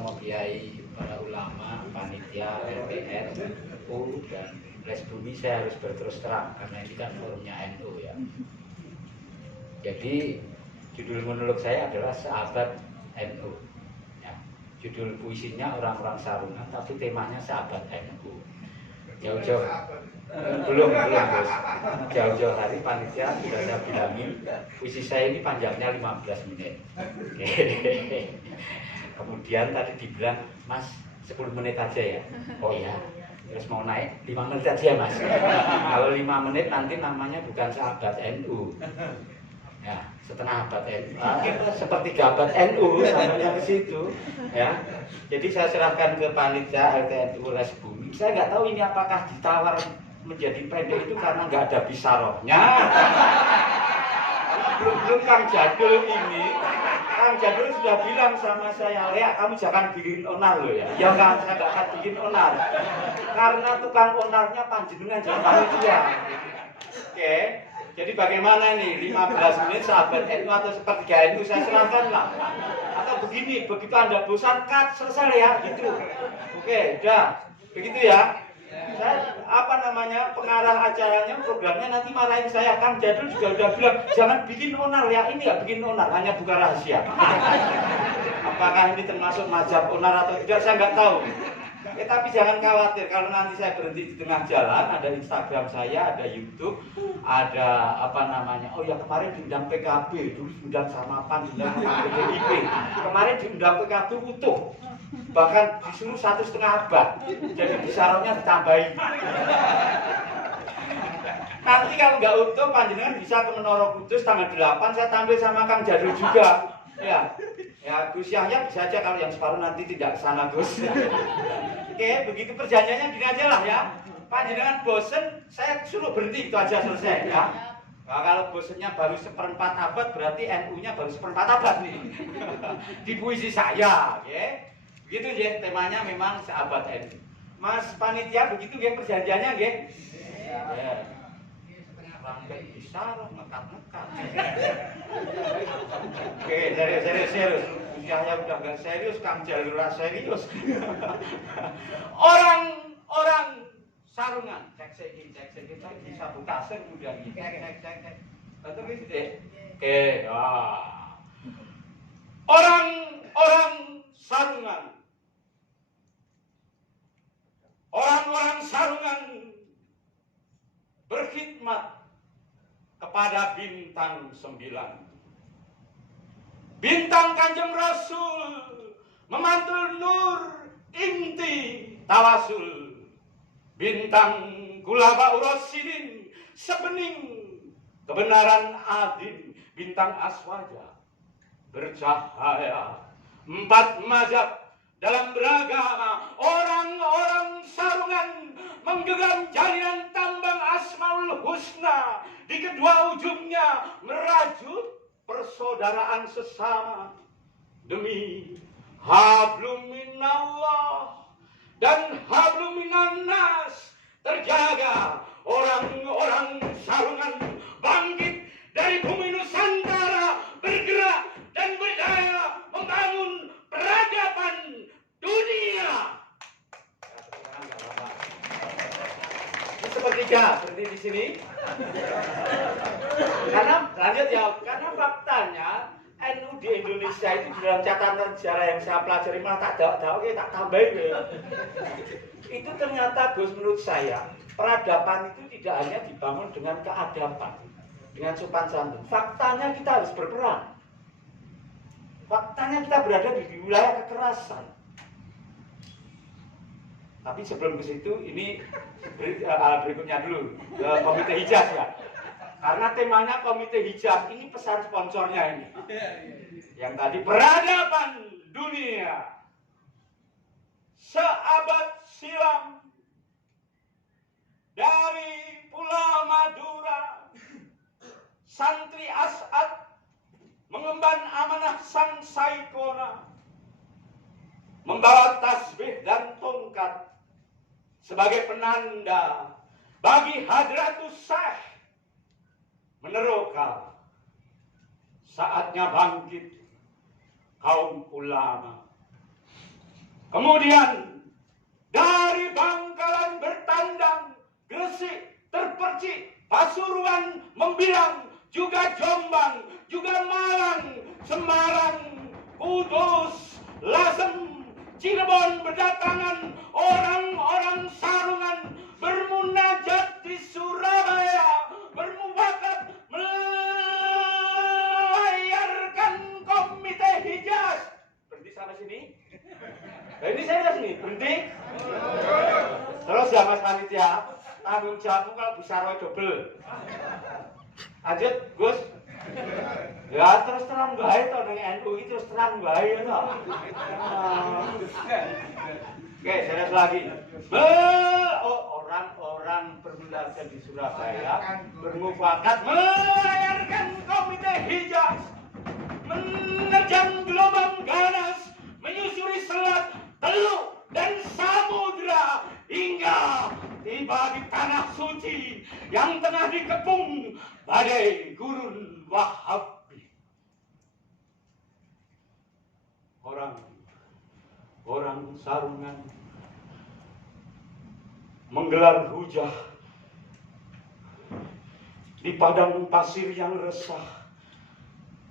romo kiai, para ulama, panitia, LPN, NU dan Les Bumi saya harus berterus terang karena ini kan forumnya NU ya. Jadi judul monolog saya adalah Sahabat NU. Ya, judul puisinya Orang-orang Sarungan, tapi temanya Sahabat NU. Jauh-jauh belum bos. Jauh-jauh hari panitia sudah saya bilangin puisi saya ini panjangnya 15 menit. Kemudian tadi dibilang Mas 10 menit aja ya. Oh ya. Terus mau naik 5 menit aja Mas. Kalau 5 menit nanti namanya bukan Sahabat NU. Ya, setengah abad NU. Sepertiga abad NU sampai ke situ. Ya. Jadi saya serahkan ke panitia LTNU Les Bumi. Saya nggak tahu ini apakah ditawar menjadi pendek itu karena nggak ada bisarohnya. Belum Kang Jadul ini. Kang Jadul sudah bilang sama saya, Lea kamu jangan bikin onar loh ya. Ya kan, saya nggak akan bikin onar. Karena tukang onarnya panjenengan jangan panitia. Oke. Jadi bagaimana nih 15 menit Sahabat NU atau sepertiga NU saya serahkan lah. Atau begini, begitu Anda bosan cut selesai ya gitu. Oke, udah. Begitu ya. Saya pengarah acaranya, programnya nanti marahin saya. Kang Jadul juga udah bilang jangan bikin onar ya. Ini nggak bikin onar, hanya buka rahasia. Apakah ini termasuk mazhab onar atau tidak saya nggak tahu. Tapi jangan khawatir kalau nanti saya berhenti di tengah jalan, ada Instagram saya, ada YouTube, ada oh ya kemarin diundang PKB, dulu diundang sama PAN, diundang sama PDIP. Kemarin diundang PKB utuh, bahkan disuruh 1,5 abad, jadi bisaronya ditambahin. Nanti kalau nggak utuh, panjenengan bisa ke Menara Kudus tanggal 8, saya tampil sama Kang Jadul juga. Ya Gus Yahya bisa aja kalau yang separuh nanti tidak sana Gus. Oke, begitu perjanjiannya gini aja lah ya. Panjenengan bosen, saya suruh berhenti itu aja selesai ya. Nah, kalau bosennya baru 1/4 abad berarti NU-nya baru 1/4 abad nih. Di puisi saya, ya. Begitu ya, temanya memang Sahabat NU. Mas panitia begitu ya perjanjiannya, ya. Ya. Sampai bisa ngekat-ngekat. Oke, serius. Usianya udah nggak serius, Kang Jalur serius. Orang sarungan, cek kita bisa buka sen udah nih, cek. Betul gitu deh. Oke, orang sarungan. Orang-orang sarungan berkhidmat kepada bintang 9. Bintang Kanjeng Rasul memantul nur inti tawasul. Bintang Khulafaur Rasyidin sebening kebenaran adil. Bintang Aswaja bercahaya 4 mazhab dalam beragama. Orang-orang sarungan menggenggam jalinan tambang Asmaul Husna. Di kedua ujungnya merajut persaudaraan sesama demi hablum minallah dan hablum minannas. Terjaga orang-orang sarungan bangkit dari bumi Nusantara, bergerak dan berdaya membangun peradaban dunia. Sepertiga berhenti di sini. Karena lanjut ya, karena faktanya NU di Indonesia itu di dalam catatan sejarah yang saya pelajari malah tak tambahin ya. Itu ternyata Gus menurut saya peradaban itu tidak hanya dibangun dengan keadaban, dengan sopan santun. Faktanya kita harus berperang. Faktanya kita berada di wilayah kekerasan. Tapi sebelum ke situ, ini berikutnya dulu Komite Hijaz ya. Karena temanya Komite Hijaz, ini pesan sponsornya ini. Yang tadi peradaban dunia seabad silam dari Pulau Madura, santri As'ad mengemban amanah sang Saikona, membawa tasbih dan tongkat sebagai penanda bagi Hadratus Syekh meneroka saatnya bangkit kaum ulama. Kemudian dari Bangkalan bertandang, Gresik, Terpercik, Pasuruan, Membilang, juga Jombang, juga Malang, Semarang, Kudus, Lasem, Cirebon berdatangan orang-orang sarungan bermunajat di Surabaya, bermufakat melayarkan komite Hijaz. Berhenti sampai sini? Ini saya udah sini, berhenti. Terus ya Mas Panitia, tanggung jawabmu kalau bisa roy double. Lanjut, Gus. Ya terus terang bae to ning NU iki terus terang bae to. Oke, serius lagi. Orang-orang bermunajat di Surabaya bermufakat melayarkan komite Hijaz, menerjang gelombang ganas, menyusuri selat, teluk, dan samudra hingga tiba di tanah suci yang tengah dikepung badai gurun Wahabi. Orang sarungan menggelar hujah di padang pasir yang resah,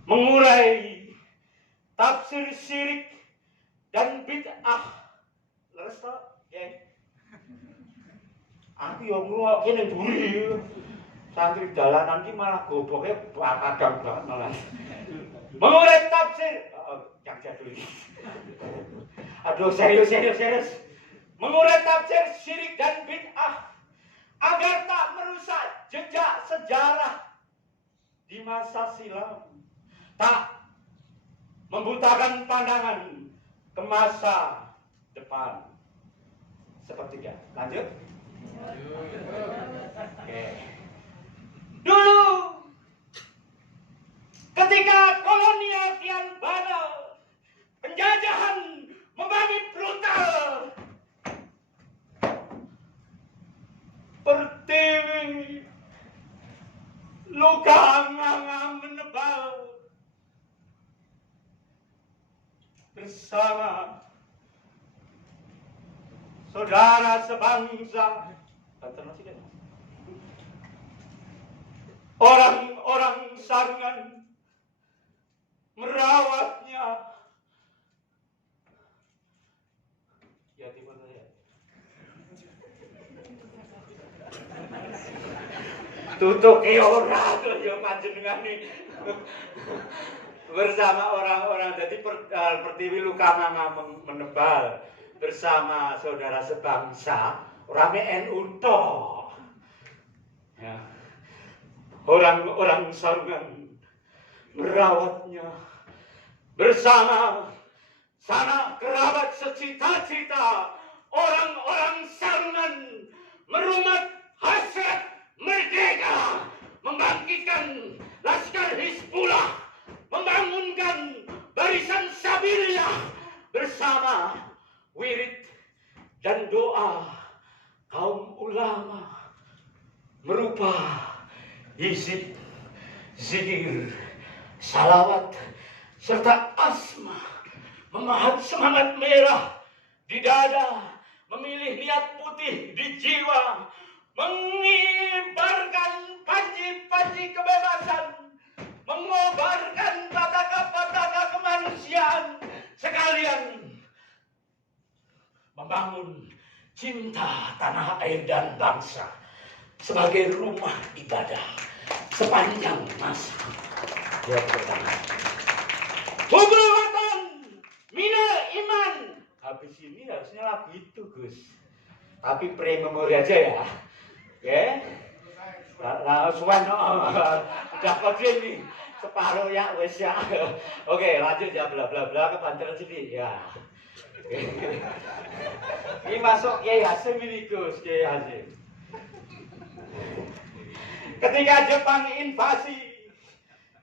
mengurai tafsir syirik dan bid'ah. Leres to, ya. Aku yo ngrungokke ning mburi. Santri dalanan ki malah goboke kadang banget malah. Mengurai tafsir yang jadul ini. Aduh, serius. Mengurai tafsir syirik dan bid'ah agar tak merusak jejak sejarah di masa silam, tak membutakan pandangan ke masa depan. Sepertiga. Lanjut. Oke. Dulu ketika kolonial kian bandel, penjajahan membagi brutal, Pertiwi luka nganga menebal bersama saudara sebangsa. Orang-orang sarungan merawatnya. Ya tiba saya. Tutuk ora tuh yo panjenengan nih. Bersama orang-orang jadi Pertiwi luka nganga menebal bersama saudara sebangsa rame NU toh. Ya. Orang-orang sarungan merawatnya bersama sanak kerabat secita-cita. Orang-orang sarungan merumat hasrat merdeka, membangkitkan laskar Hizbullah, membangunkan barisan Sabilillah bersama wirid dan doa kaum ulama, merubah hizib, zikir, salawat, serta asma, memahat semangat merah di dada, memilih niat putih di jiwa, mengibarkan panji-panji kebebasan, mengobarkan pataka-pataka kemanusiaan, sekalian membangun cinta tanah air dan bangsa sebagai rumah ibadah sepanjang masa. Ya, pertama. Hubul watan minal iman. Habis ini harusnya lagu itu, Gus. Tapi pre-memori aja ya. Oke. Nah, suan udah kode ini. Separuh ya, wes ya. Oke, lanjut ya, bla bla bla ke Banten sini ya. Ini masuk Kiai Hasim ini, Gus, Kiai Hasim. Ketika Jepang invasi,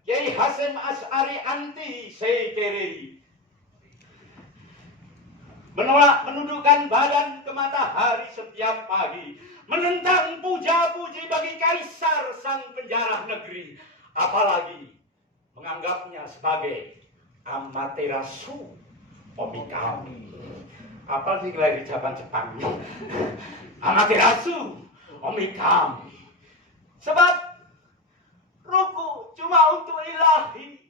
Kiai Hasim Asy'ari anti Seikeri, menolak menundukkan badan ke matahari setiap pagi, menentang puja-puji bagi kaisar sang penjara negeri, apalagi menganggapnya sebagai Amaterasu, Omikami. Kapal sing lahir di zaman Jepang. Amaterasu, omikami. Sebab ruku cuma untuk ilahi.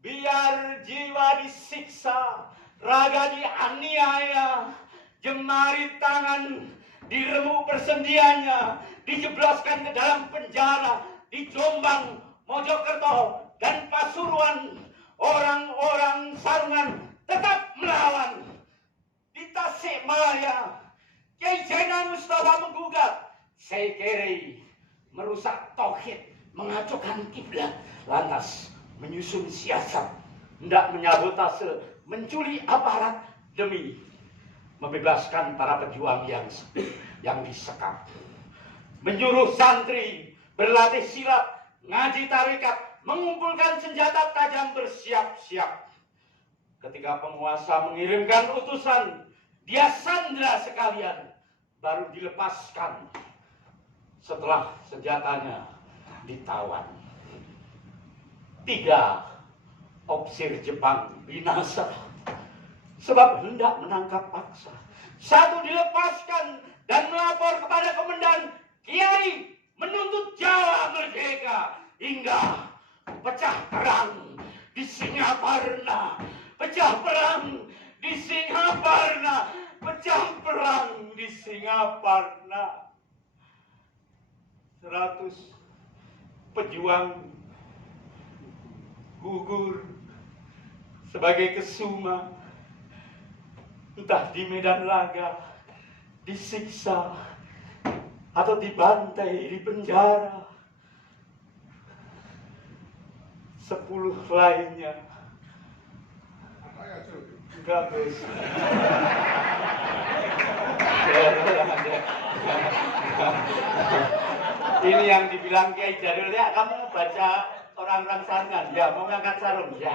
Biar jiwa disiksa, raga dianiaya, jemari tangan diremuk persendiannya, dijebloskan ke dalam penjara, di Jombang, Mojokerto, dan Pasuruan. Orang-orang sarungan tetap melawan. Di Tasikmalaya, Kiai Zainal Mustafa menggugat, Sekere merusak tauhid, mengacaukan kiblat, lantas menyusun siasat, hendak menyabotase, mencuri aparat demi membebaskan para pejuang yang disekap. Menyuruh santri berlatih silat, ngaji tarikat, mengumpulkan senjata tajam bersiap-siap. Ketika penguasa mengirimkan utusan, dia sandra sekalian, baru dilepaskan setelah senjatanya ditawan. 3 opsir Jepang binasa sebab hendak menangkap paksa. 1 dilepaskan dan melapor kepada komandan, Kiai menuntut Jawa merdeka, hingga pecah perang di Singaparna, pecah perang di Singaparna, pecah perang di Singaparna. 100 pejuang gugur sebagai kesuma, entah di medan laga, disiksa, atau dibantai di penjara. 10 lainnya enggak, Gus. Ini yang dibilang Kiai Jarul, ya kamu baca orang-orang sarungan, ya mau ngangkat sarung, ya.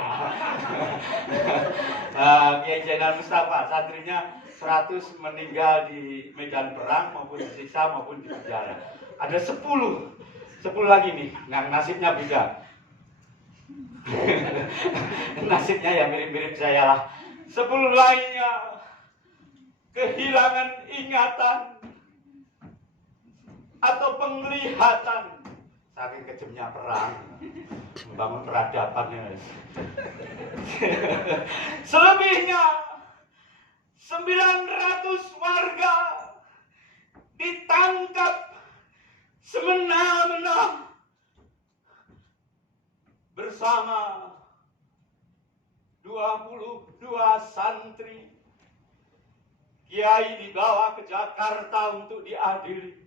Kiai Zainal Mustafa, santrinya 100 meninggal di medan perang maupun disiksa maupun di penjara. Ada 10 lagi nih, yang nasibnya beda. Nasibnya ya mirip-mirip saya lah. 10 lainnya kehilangan ingatan atau penglihatan saking kejamnya perang, membangun peradabannya. Selebihnya 900 warga ditangkap semena-mena bersama 22 santri. Kiai dibawa ke Jakarta untuk diadili,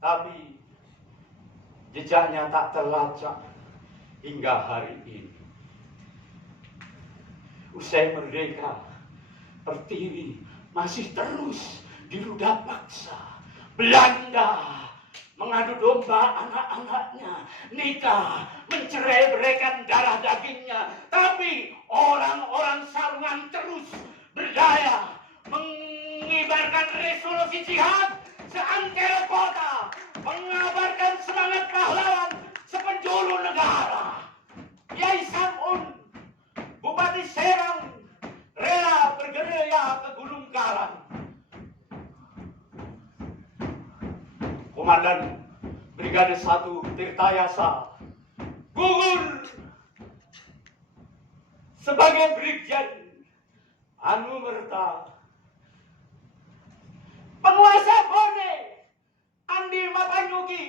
tapi jejaknya tak terlacak hingga hari ini. Usai merdeka, Pertiwi masih terus dirudak paksa. Belanda mengadu domba anak-anaknya, nikah, mencerai-beraikan darah dagingnya. Tapi orang-orang sarungan terus berdaya mengibarkan resolusi jihad seantero kota, mengabarkan semangat pahlawan sepenjuru negara. Kiai Samun, Bupati Serang, rela bergerilya ke Gunung Karang. Komandan Brigade 1 Tirtayasa gugur sebagai Brigjen Anumerta. Penguasa Bone Andi Mapanyuki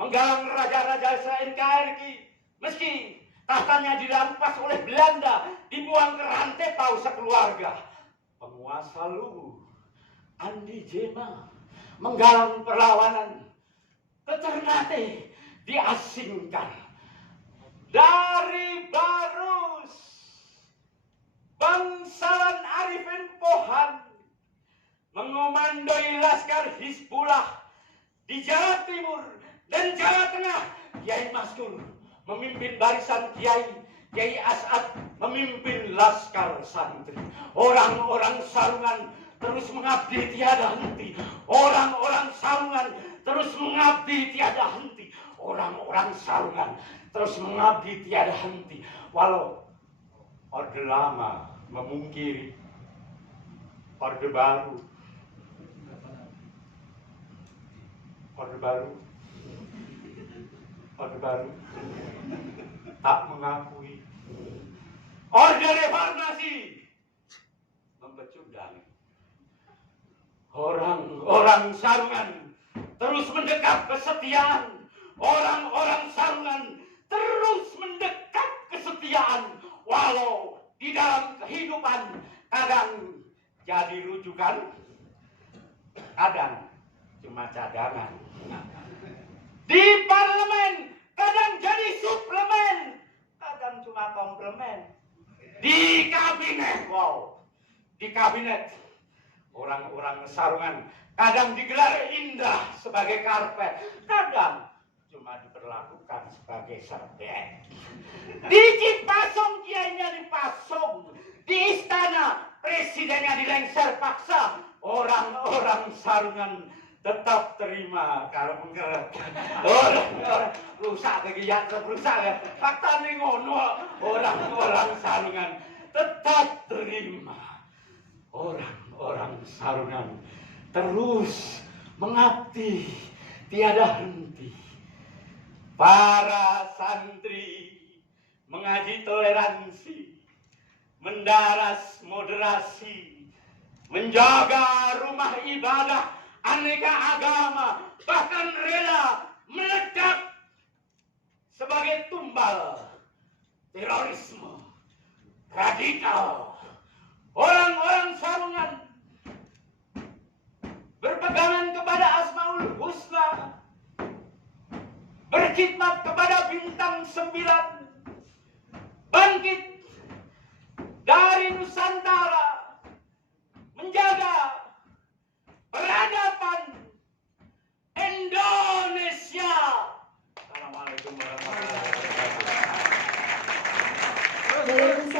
menggalang raja-raja se-NKRI, meski tahtanya dirampas oleh Belanda, dibuang ke Rantepau sekeluarga. Penguasa Luwu Andi Jema menggalang perlawanan, ke Ternate diasingkan. Dari Barus Bangsawan Arifin Pohan mengomandoi Laskar Hizbullah di Jawa Timur dan Jawa Tengah. Kiai Maskur memimpin barisan Kiai As'ad memimpin Laskar Santri. Orang-orang sarungan terus mengabdi tiada henti. Orang-orang sarungan terus mengabdi tiada henti. Orang-orang sarungan terus mengabdi tiada henti. Walau Orde Lama memungkiri, Orde Baru. Orde Baru. Orde Baru. Tak mengakui. Orde Reformasi mempecundang. Orang-orang sarungan terus mendekat kesetiaan. Orang-orang sarungan terus mendekat kesetiaan. Walau di dalam kehidupan kadang jadi rujukan, kadang cuma cadangan. Di parlemen kadang jadi suplemen, kadang cuma komplemen. Di kabinet, di kabinet orang-orang sarungan kadang digelar indah sebagai karpet, kadang cuma diperlakukan sebagai serbet. Di Cipasung kiainya dipasung, di istana presidennya dilengser paksa. Orang-orang sarungan tetap terima kalau menggerak. Orang rusak kegiatan rusak ya. Fakta nih ngono. Orang-orang sarungan tetap terima. Orang-orang sarungan terus mengabdi tiada henti. Para santri mengaji toleransi, mendaras moderasi, menjaga rumah ibadah aneka agama, bahkan rela meledak sebagai tumbal terorisme radikal. Orang-orang sarungan berpegangan kepada Asmaul Husna, berkhidmat kepada bintang 9, bangkit dari Nusantara, menjaga peradaban Indonesia. Assalamualaikum warahmatullahi wabarakatuh.